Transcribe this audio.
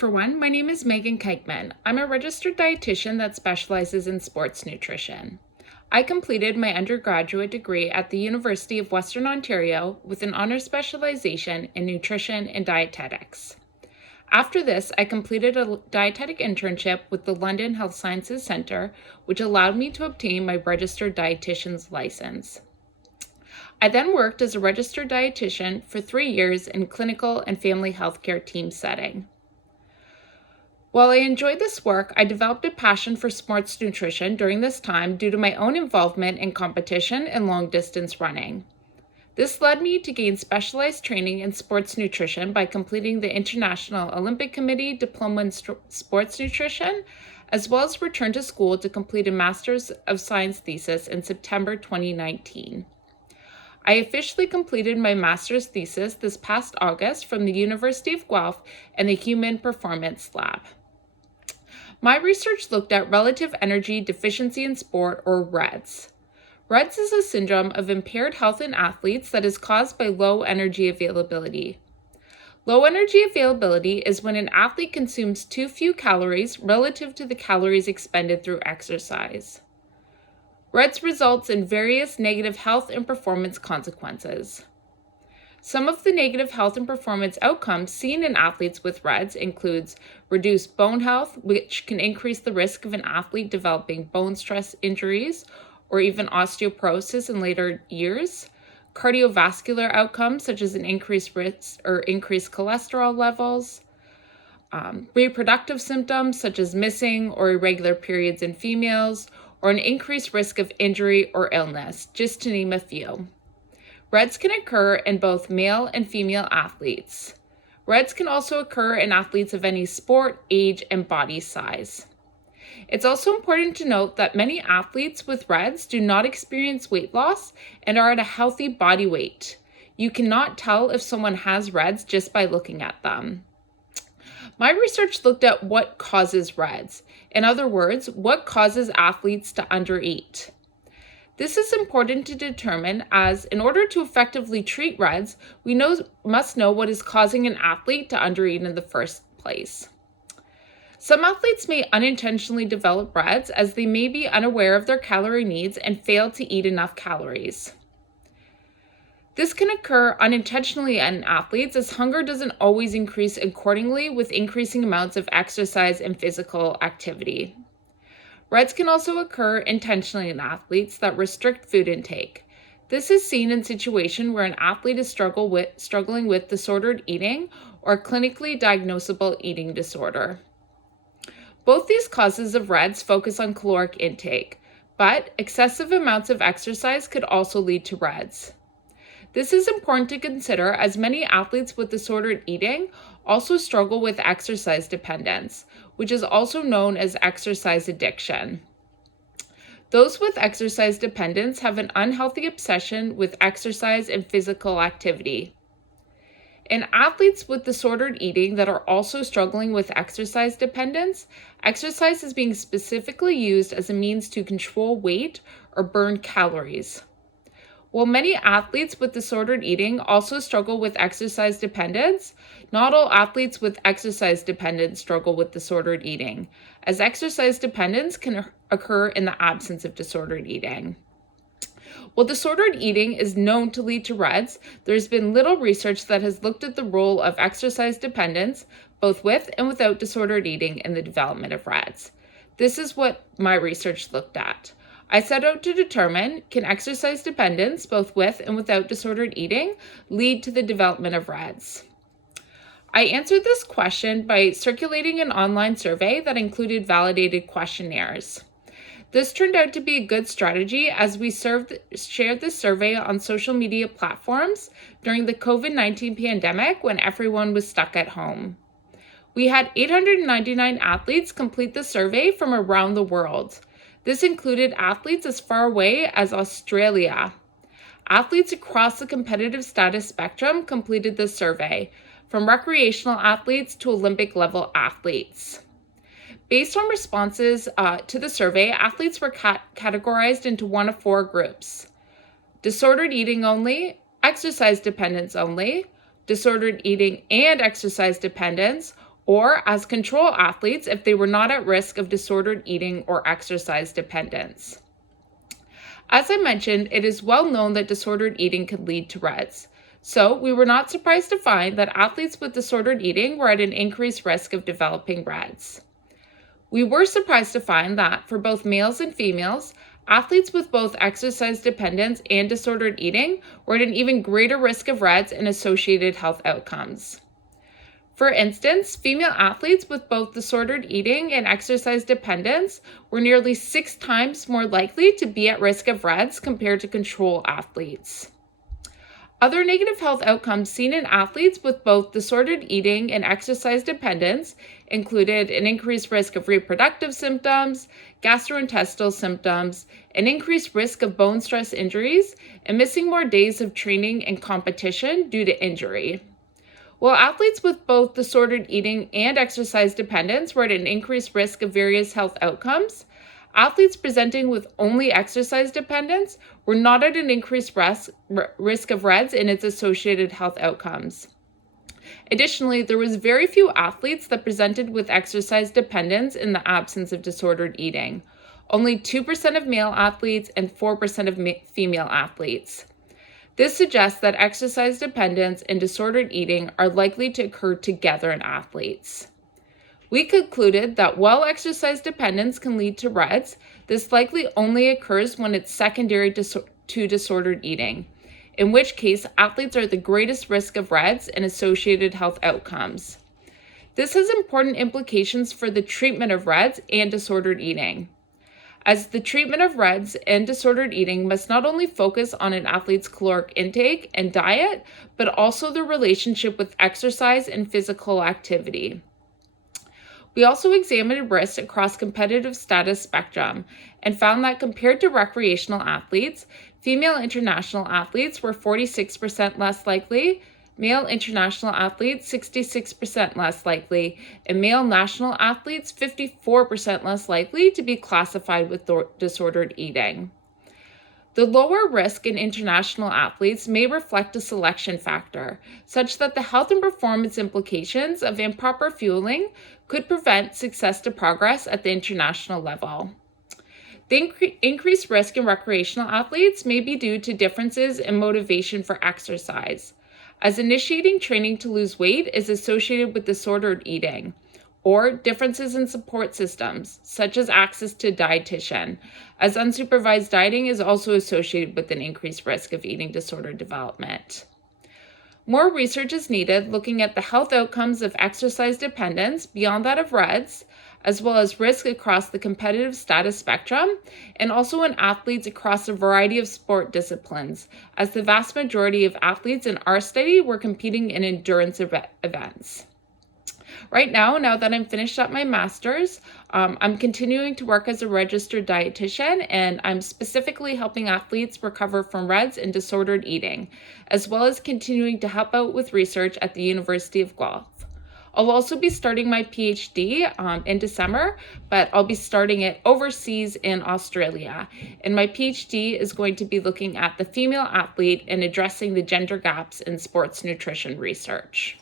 everyone. My name is Megan Kuikman. I'm a registered dietitian that specializes in sports nutrition. I completed my undergraduate degree at the University of Western Ontario with an honors specialization in nutrition and dietetics. After this, I completed a dietetic internship with the London Health Sciences Centre, which allowed me to obtain my registered dietitian's license. I then worked as a registered dietitian for 3 years in clinical and family healthcare team setting. While I enjoyed this work, I developed a passion for sports nutrition during this time due to my own involvement in competition and long-distance running. This led me to gain specialized training in sports nutrition by completing the International Olympic Committee Diploma in Sports Nutrition, as well as return to school to complete a Master's of Science thesis in September 2019. I officially completed my master's thesis this past August from the University of Guelph and the Human Performance Lab. My research looked at relative energy deficiency in sport, or REDS. REDS is a syndrome of impaired health in athletes that is caused by low energy availability. Low energy availability is when an athlete consumes too few calories relative to the calories expended through exercise. REDS results in various negative health and performance consequences. Some of the negative health and performance outcomes seen in athletes with REDS includes reduced bone health, which can increase the risk of an athlete developing bone stress injuries or even osteoporosis in later years, cardiovascular outcomes such as an increased risk or increased cholesterol levels, reproductive symptoms such as missing or irregular periods in females, or an increased risk of injury or illness, just to name a few. REDS can occur in both male and female athletes. REDS can also occur in athletes of any sport, age, and body size. It's also important to note that many athletes with REDS do not experience weight loss and are at a healthy body weight. You cannot tell if someone has REDS just by looking at them. My research looked at what causes REDS. In other words, what causes athletes to undereat. This is important to determine as, in order to effectively treat REDS, we must know what is causing an athlete to undereat in the first place. Some athletes may unintentionally develop REDS as they may be unaware of their calorie needs and fail to eat enough calories. This can occur unintentionally in athletes as hunger doesn't always increase accordingly with increasing amounts of exercise and physical activity. REDS can also occur intentionally in athletes that restrict food intake. This is seen in situations where an athlete is struggling with disordered eating or clinically diagnosable eating disorder. Both these causes of REDS focus on caloric intake, but excessive amounts of exercise could also lead to REDS. This is important to consider as many athletes with disordered eating also struggle with exercise dependence, which is also known as exercise addiction. Those with exercise dependence have an unhealthy obsession with exercise and physical activity. In athletes with disordered eating that are also struggling with exercise dependence, exercise is being specifically used as a means to control weight or burn calories. While many athletes with disordered eating also struggle with exercise dependence, not all athletes with exercise dependence struggle with disordered eating, as exercise dependence can occur in the absence of disordered eating. While disordered eating is known to lead to REDS, there's been little research that has looked at the role of exercise dependence, both with and without disordered eating, in the development of REDS. This is what my research looked at. I set out to determine, can exercise dependence, both with and without disordered eating, lead to the development of REDS? I answered this question by circulating an online survey that included validated questionnaires. This turned out to be a good strategy as we shared this survey on social media platforms during the COVID-19 pandemic when everyone was stuck at home. We had 899 athletes complete the survey from around the world. This included athletes as far away as Australia. Athletes across the competitive status spectrum completed the survey, from recreational athletes to Olympic-level athletes. Based on responses to the survey, athletes were categorized into one of 4 groups: disordered eating only, exercise dependence only, disordered eating and exercise dependence, or as control athletes if they were not at risk of disordered eating or exercise dependence. As I mentioned, it is well known that disordered eating can lead to REDS. So we were not surprised to find that athletes with disordered eating were at an increased risk of developing REDS. We were surprised to find that for both males and females, athletes with both exercise dependence and disordered eating were at an even greater risk of REDS and associated health outcomes. For instance, female athletes with both disordered eating and exercise dependence were nearly 6 times more likely to be at risk of REDS compared to control athletes. Other negative health outcomes seen in athletes with both disordered eating and exercise dependence included an increased risk of reproductive symptoms, gastrointestinal symptoms, an increased risk of bone stress injuries, and missing more days of training and competition due to injury. While athletes with both disordered eating and exercise dependence were at an increased risk of various health outcomes, athletes presenting with only exercise dependence were not at an increased risk of REDS and its associated health outcomes. Additionally, there was very few athletes that presented with exercise dependence in the absence of disordered eating. Only 2% of male athletes and 4% of female athletes. This suggests that exercise dependence and disordered eating are likely to occur together in athletes. We concluded that while exercise dependence can lead to REDS, this likely only occurs when it's secondary to disordered eating, in which case athletes are at the greatest risk of REDS and associated health outcomes. This has important implications for the treatment of REDS and disordered eating, as the treatment of REDS and disordered eating must not only focus on an athlete's caloric intake and diet, but also their relationship with exercise and physical activity. We also examined risks across competitive status spectrum and found that compared to recreational athletes, female international athletes were 46% less likely, male international athletes 66% less likely, and male national athletes 54% less likely to be classified with disordered eating. The lower risk in international athletes may reflect a selection factor, such that the health and performance implications of improper fueling could prevent success to progress at the international level. The increased risk in recreational athletes may be due to differences in motivation for exercise, as initiating training to lose weight is associated with disordered eating, or differences in support systems, such as access to a dietitian, as unsupervised dieting is also associated with an increased risk of eating disorder development. More research is needed looking at the health outcomes of exercise dependence beyond that of REDS, as well as risk across the competitive status spectrum, and also in athletes across a variety of sport disciplines, as the vast majority of athletes in our study were competing in endurance events. Right now that I'm finished up my master's, I'm continuing to work as a registered dietitian, and I'm specifically helping athletes recover from REDS and disordered eating, as well as continuing to help out with research at the University of Guelph. I'll also be starting my PhD in December, but I'll be starting it overseas in Australia. And my PhD is going to be looking at the female athlete and addressing the gender gaps in sports nutrition research.